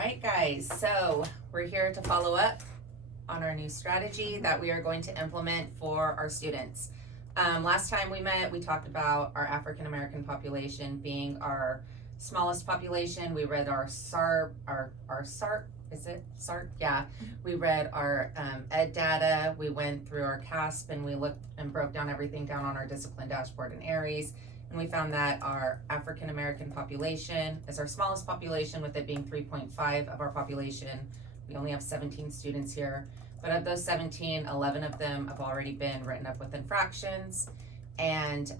right, guys, so we're here to follow up on our new strategy that we are going to implement for our students. Last time we met, we talked about our African American population being our smallest population. We read our SARP, our SARP, is it SARP? Yeah. We read our ed data. We went through our CASP and we looked and broke down everything down on our discipline dashboard in Aries. And we found that our African American population is our smallest population, with it being 3.5 of our population. We only have 17 students here, but of those 17, 11 of them have already been written up with infractions, and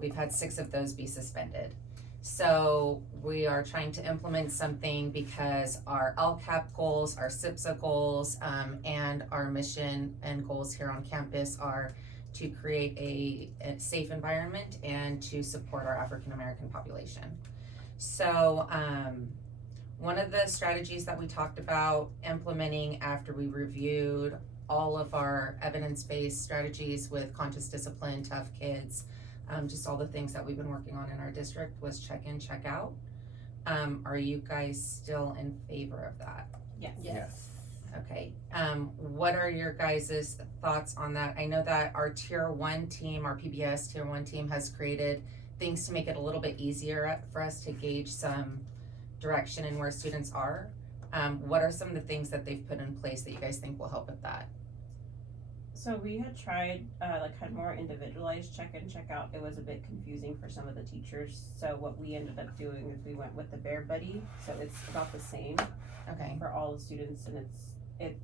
we've had 6 of those be suspended. So we are trying to implement something because our LCAP goals, our SIPSA goals, and our mission and goals here on campus are to create a safe environment and to support our African American population. So one of the strategies that we talked about implementing after we reviewed all of our evidence-based strategies with conscious discipline, tough kids, just all the things that we've been working on in our district, was check in, check out. Are you guys still in favor of that? Yes. Okay, what are your guys' thoughts on that? I know that our Tier 1 team, our PBS Tier 1 team, has created things to make it a little bit easier for us to gauge some direction in where students are. What are some of the things that they've put in place that you guys think will help with that? So we had tried, had more individualized check-in, check-out. It was a bit confusing for some of the teachers. So what we ended up doing is we went with the Bear Buddy. So it's about the same Okay. for all the students, and it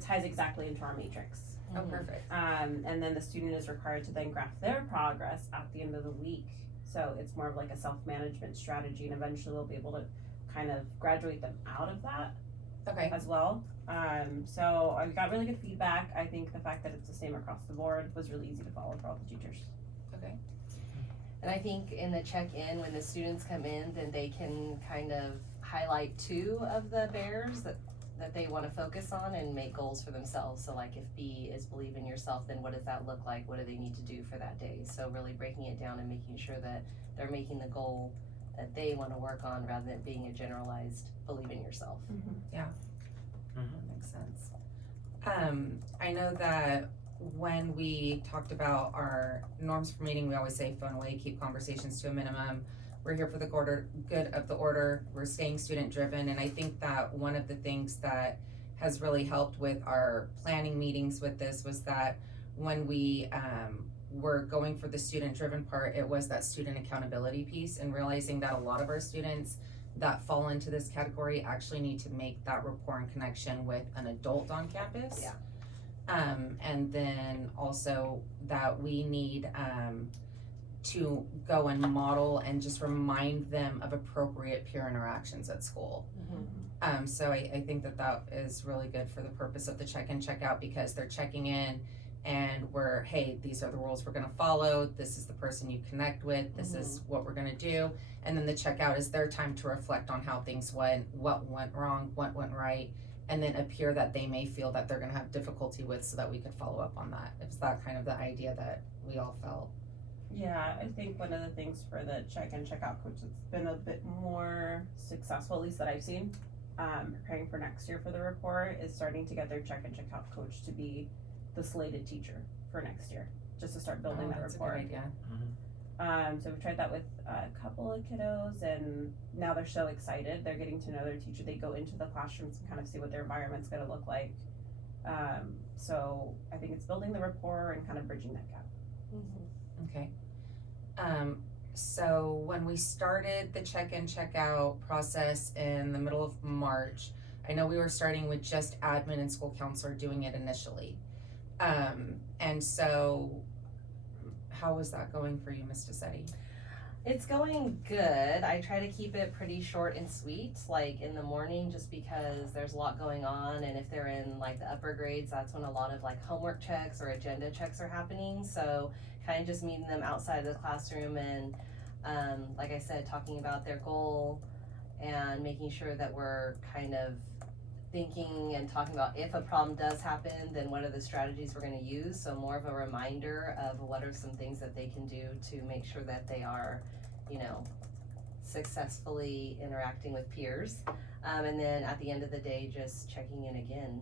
ties exactly into our matrix. Oh, perfect. And then the student is required to then graph their progress at the end of the week. So it's more of like a self-management strategy, and eventually we'll be able to kind of graduate them out of that Okay. as well. So I got really good feedback. I think the fact that it's the same across the board was really easy to follow for all the teachers. Okay. And I think in the check-in, when the students come in, then they can kind of highlight 2 of the bears that they want to focus on and make goals for themselves. So like if B is believe in yourself, then what does that look like? What do they need to do for that day? So really breaking it down and making sure that they're making the goal that they want to work on, rather than being a generalized believe in yourself. That makes sense. I know that when we talked about our norms for meeting, we always say phone away, keep conversations to a minimum. We're here for the good of the order. We're staying student driven, and I think that one of the things that has really helped with our planning meetings with this was that when we were going for the student driven part, it was that student accountability piece, and realizing that a lot of our students that fall into this category actually need to make that rapport and connection with an adult on campus. Yeah. And then also that we need to go and model and just remind them of appropriate peer interactions at school. So I think that is really good for the purpose of the check-in, check-out, because they're checking in and hey, these are the rules we're gonna follow, this is the person you connect with, this is what we're gonna do. And then the checkout is their time to reflect on how things went, what went wrong, what went right, and then a peer that they may feel that they're gonna have difficulty with, so that we could follow up on that. Is that kind of the idea that we all felt? Yeah, I think one of the things for the check-in, check-out coach that's been a bit more successful, at least that I've seen, preparing for next year for the report, is starting to get their check-in, check-out coach to be the slated teacher for next year, just to start building that That's rapport. a good idea. So we've tried that with a couple of kiddos, and now they're so excited. They're getting to know their teacher. They go into the classrooms and kind of see what their environment's gonna look like. So I think it's building the rapport and kind of bridging that gap. Okay. So when we started the check-in, check-out process in the middle of March, I know we were starting with just admin and school counselor doing it initially. And so how was that going for you, Ms. DeSetti? It's going good. I try to keep it pretty short and sweet, like in the morning, just because there's a lot going on, and if they're in like the upper grades, that's when a lot of like homework checks or agenda checks are happening. So kind of just meeting them outside of the classroom and like I said, talking about their goal and making sure that we're kind of thinking and talking about if a problem does happen, then what are the strategies we're going to use. So more of a reminder of what are some things that they can do to make sure that they are, successfully interacting with peers. And then at the end of the day, just checking in again